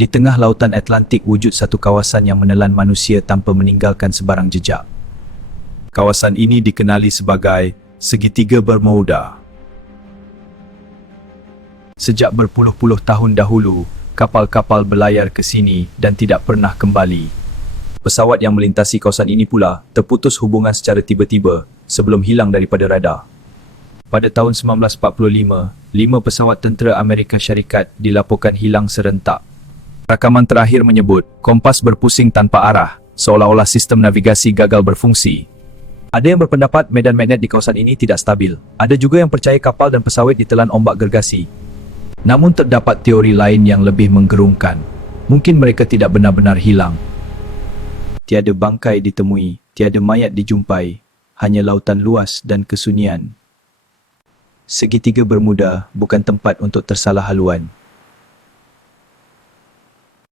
Di tengah lautan Atlantik wujud satu kawasan yang menelan manusia tanpa meninggalkan sebarang jejak. Kawasan ini dikenali sebagai Segitiga Bermuda. Sejak berpuluh-puluh tahun dahulu, kapal-kapal berlayar ke sini dan tidak pernah kembali. Pesawat yang melintasi kawasan ini pula terputus hubungan secara tiba-tiba sebelum hilang daripada radar. Pada tahun 1945, 5 pesawat tentera Amerika Syarikat dilaporkan hilang serentak. Rakaman terakhir menyebut kompas berpusing tanpa arah, seolah-olah sistem navigasi gagal berfungsi. Ada yang berpendapat medan magnet di kawasan ini tidak stabil. Ada juga yang percaya kapal dan pesawat ditelan ombak gergasi. Namun terdapat teori lain yang lebih menggerunkan. Mungkin mereka tidak benar-benar hilang. Tiada bangkai ditemui, tiada mayat dijumpai, hanya lautan luas dan kesunyian. Segitiga Bermuda bukan tempat untuk tersalah haluan.